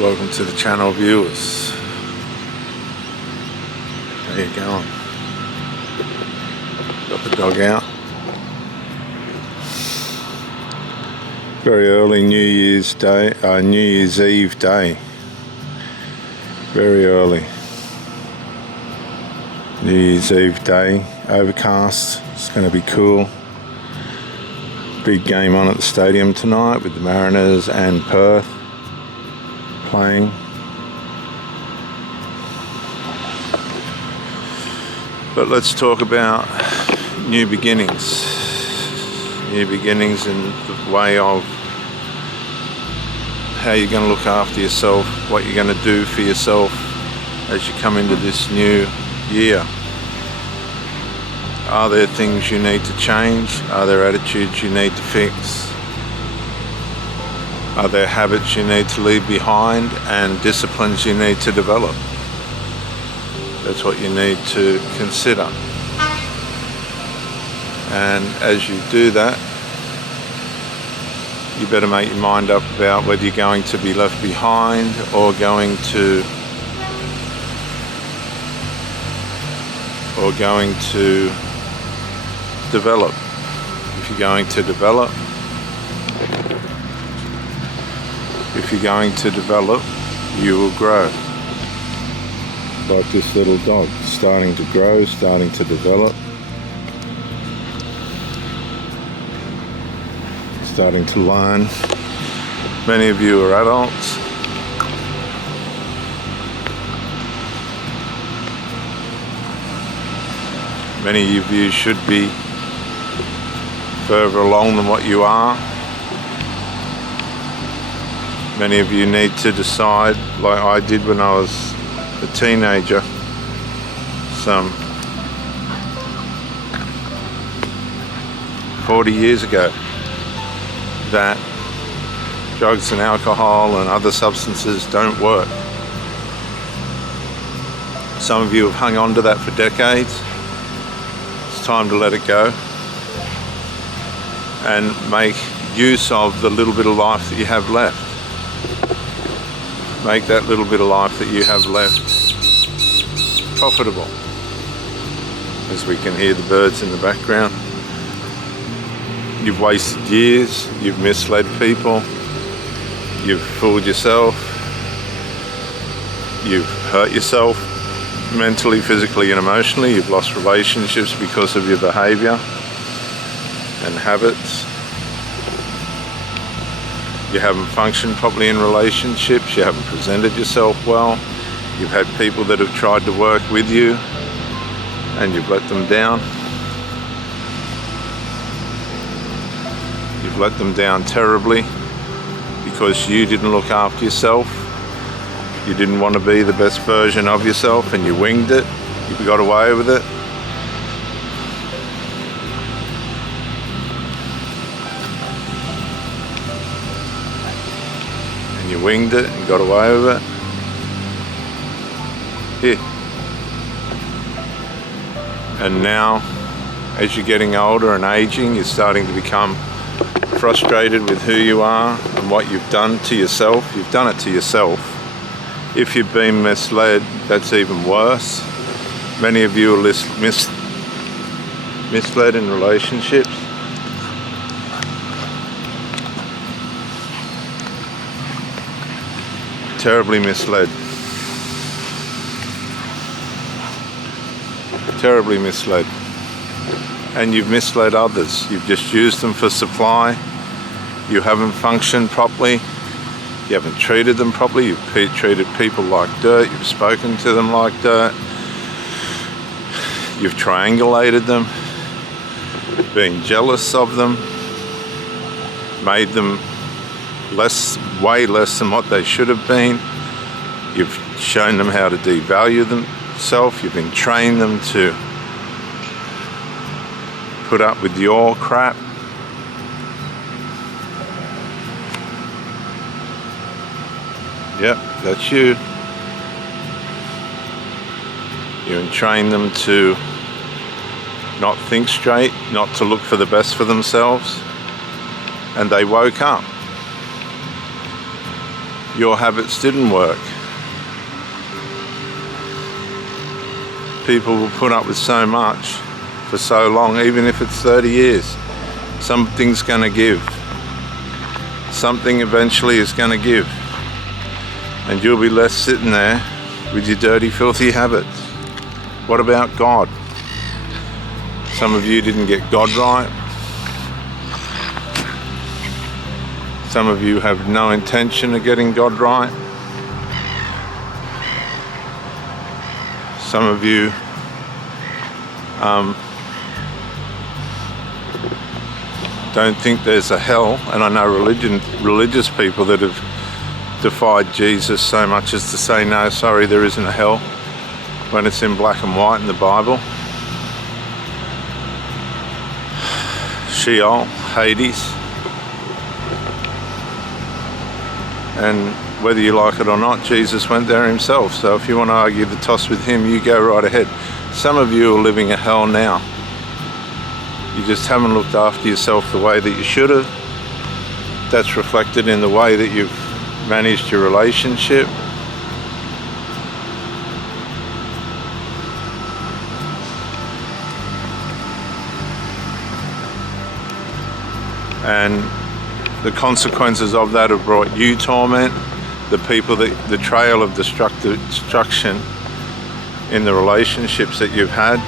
Welcome to the channel, viewers. How you going? Got the dog out. Very early New Year's Eve day. Very early New Year's Eve day. Overcast. It's going to be cool. Big game on at the stadium tonight with the Mariners and Perth playing. But let's talk about new beginnings. New beginnings in the way of how you're going to look after yourself, what you're going to do for yourself as you come into this new year. Are there things you need to change? Are there attitudes you need to fix? Are there habits you need to leave behind and disciplines you need to develop? That's what you need to consider. And as you do that, you better make your mind up about whether you're going to be left behind or going to develop. If you're going to develop, you will grow. Like this little dog, starting to grow, starting to develop, starting to learn. Many of you are adults. Many of you should be further along than what you are. Many of you need to decide, like I did when I was a teenager, some 40 years ago, that drugs and alcohol and other substances don't work. Some of you have hung on to that for decades. It's time to let it go and make use of the little bit of life that you have left. Make that little bit of life that you have left profitable. As we can hear the birds in the background. You've wasted years, you've misled people, you've fooled yourself, you've hurt yourself mentally, physically and emotionally, you've lost relationships because of your behaviour and habits. You haven't functioned properly in relationships, you haven't presented yourself well, you've had people that have tried to work with you and you've let them down. You've let them down terribly because you didn't look after yourself. You didn't want to be the best version of yourself and you winged it, you got away with it. You winged it and got away with it. Here. And now, as you're getting older and aging, you're starting to become frustrated with who you are and what you've done to yourself. You've done it to yourself. If you've been misled, that's even worse. Many of you are misled in relationships. Terribly misled. Terribly misled. And you've misled others. You've just used them for supply. You haven't functioned properly. You haven't treated them properly. You've treated people like dirt. You've spoken to them like dirt. You've triangulated them. Been jealous of them. Made them way less than what they should have been. You've shown them how to devalue themselves. You've been trained them to put up with your crap. Yep, that's you. You train them to not think straight, not to look for the best for themselves, and they woke up. your habits didn't work. People will put up with so much for so long, even if it's 30 years. Something's going to give. Something eventually is going to give. And you'll be left sitting there with your dirty, filthy habits. What about God? Some of you didn't get God right. Some of you have no intention of getting God right. Some of you don't think there's a hell, and I know religious people that have defied Jesus so much as to say, no, sorry, there isn't a hell, when it's in black and white in the Bible. Sheol, Hades, and whether you like it or not, Jesus went there himself. So if you want to argue the toss with him, you go right ahead. Some of you are living a hell now. You just haven't looked after yourself the way that you should have. That's reflected in the way that you've managed your relationship. And the consequences of that have brought you torment. The trail of destruction in the relationships that you've had.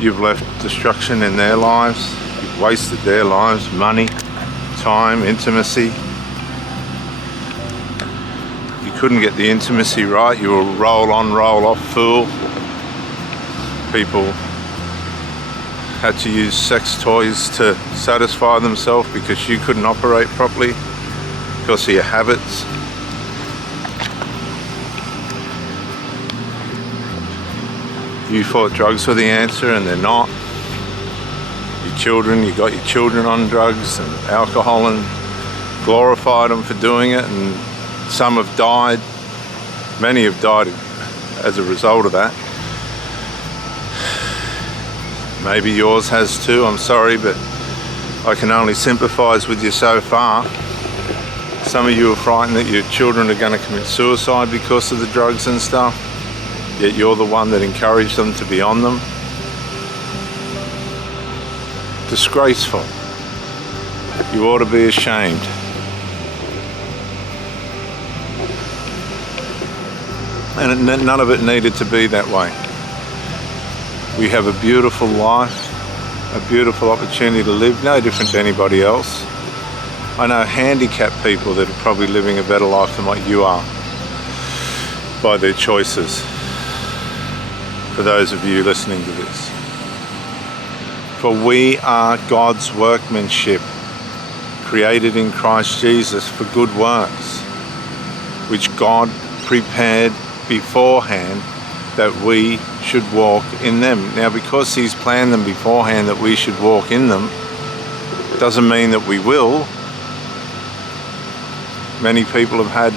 You've left destruction in their lives. You've wasted their lives, money, time, intimacy. You couldn't get the intimacy right. You were a roll on, roll off fool. People had to use sex toys to satisfy themselves because you couldn't operate properly because of your habits. You thought drugs were the answer, and they're not. Your children, you got your children on drugs and alcohol and glorified them for doing it, and some have died. Many have died as a result of that. Maybe yours has too, I'm sorry, but I can only sympathise with you so far. Some of you are frightened that your children are going to commit suicide because of the drugs and stuff, yet you're the one that encouraged them to be on them. Disgraceful. You ought to be ashamed. And none of it needed to be that way. We have a beautiful life, a beautiful opportunity to live, no different to anybody else. I know handicapped people that are probably living a better life than what you are by their choices. For those of you listening to this. For we are God's workmanship, created in Christ Jesus for good works, which God prepared beforehand that we should walk in them. Now, because he's planned them beforehand that we should walk in them, doesn't mean that we will. Many people have had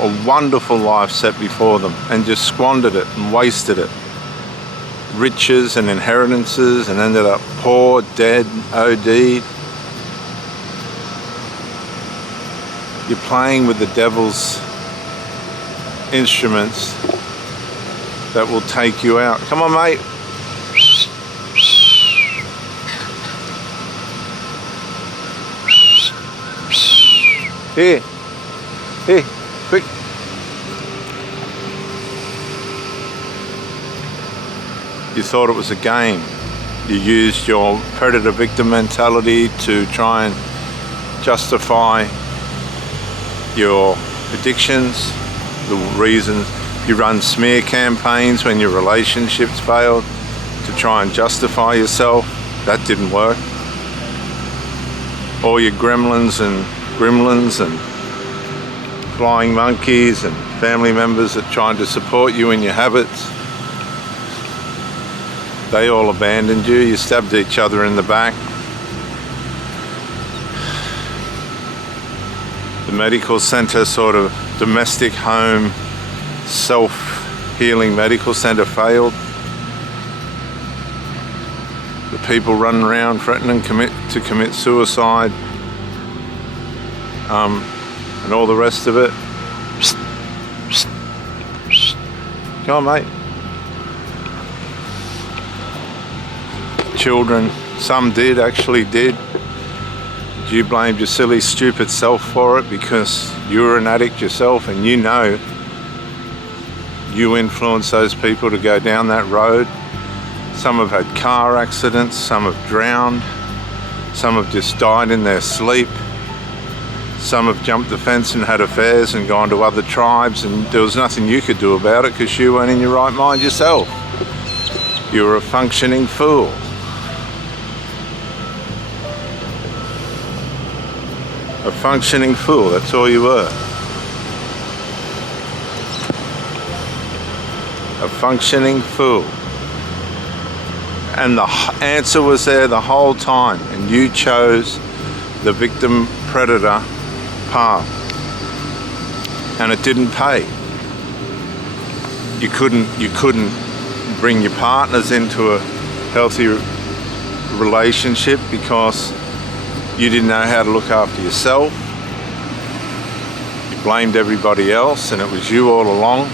a wonderful life set before them and just squandered it and wasted it. Riches and inheritances, and ended up poor, dead, OD'd. You're playing with the devil's instruments that will take you out. Come on, mate. Here. Here, quick. You thought it was a game. You used your predator-victim mentality to try and justify your addictions, the reasons. You run smear campaigns when your relationships failed to try and justify yourself. That didn't work. All your gremlins and flying monkeys and family members that tried to support you in your habits, they all abandoned you. You stabbed each other in the back. The medical centre, sort of domestic home, self-healing medical centre failed. The people running around threatening to commit suicide, and and all the rest of it. Come on, mate. Children, some actually did. You blamed your silly, stupid self for it because you were an addict yourself, and you know you influenced those people to go down that road. Some have had car accidents, some have drowned, some have just died in their sleep, some have jumped the fence and had affairs and gone to other tribes, and there was nothing you could do about it because you weren't in your right mind yourself. You were a functioning fool. A functioning fool, that's all you were. A functioning fool. And the answer was there the whole time, and you chose the victim predator path, and it didn't pay. You couldn't bring your partners into a healthy relationship because you didn't know how to look after yourself. You blamed everybody else, and it was you all along.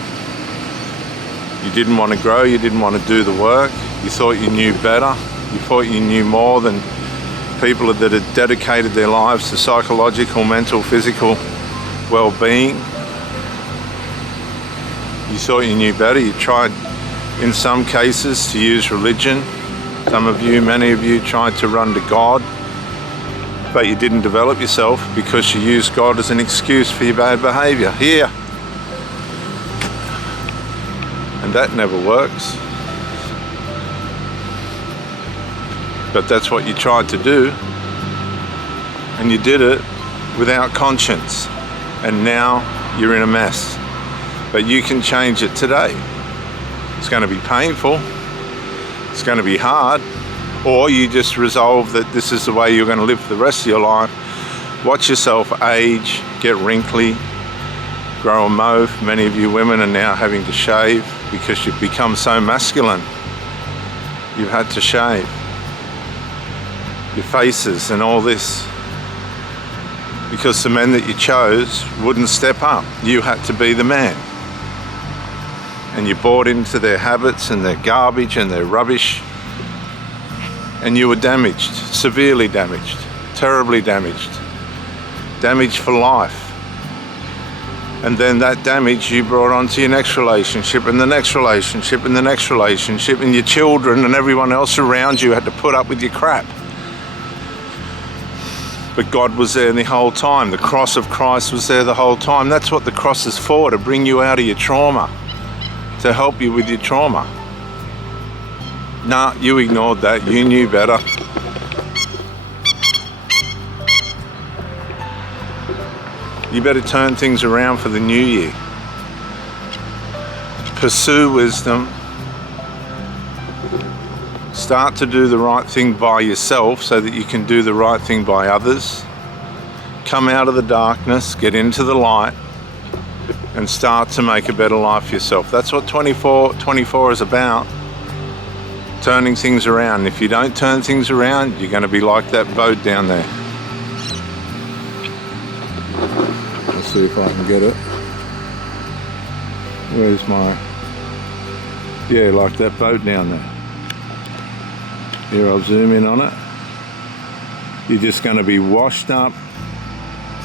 You didn't want to grow, you didn't want to do the work. You thought you knew better. You thought you knew more than people that had dedicated their lives to psychological, mental, physical well-being. You thought you knew better. You tried, in some cases, to use religion. Some of you, many of you, tried to run to God, but you didn't develop yourself because you used God as an excuse for your bad behavior. Here. And that never works. But that's what you tried to do, and you did it without conscience, and now you're in a mess. But you can change it today. It's going to be painful, it's going to be hard, or you just resolve that this is the way you're going to live for the rest of your life. Watch yourself age, get wrinkly, grow a mauve. Many of you women are now having to shave because you've become so masculine. You've had to shave your faces and all this because the men that you chose wouldn't step up. You had to be the man, and you bought into their habits and their garbage and their rubbish, and you were damaged, severely damaged, terribly damaged for life. And then that damage you brought onto your next relationship, and the next relationship, and the next relationship, and your children and everyone else around you had to put up with your crap. But God was there the whole time. The cross of Christ was there the whole time. That's what the cross is for, to bring you out of your trauma, to help you with your trauma. Nah, you ignored that. You knew better. You better turn things around for the new year. Pursue wisdom. Start to do the right thing by yourself so that you can do the right thing by others. Come out of the darkness, get into the light, and start to make a better life for yourself. That's what 24 is about. Turning things around. If you don't turn things around, you're going to be like that boat down there. Let's see if I can get it. Where's my... Yeah, like that boat down there. Here, I'll zoom in on it. You're just going to be washed up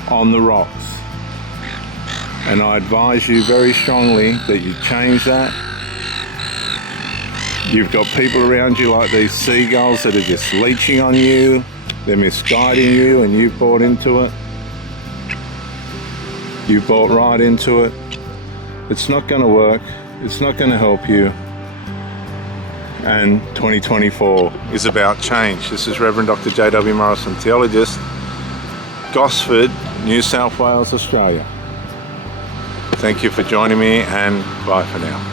on the rocks. And I advise you very strongly that you change that. You've got people around you like these seagulls that are just leeching on you. They're misguiding you, and you've bought into it. You bought right into it. It's not going to work. It's not going to help you. And 2024 is about change. This is Reverend Dr. J.W. Morrison, theologist, Gosford, New South Wales, Australia. Thank you for joining me, and bye for now.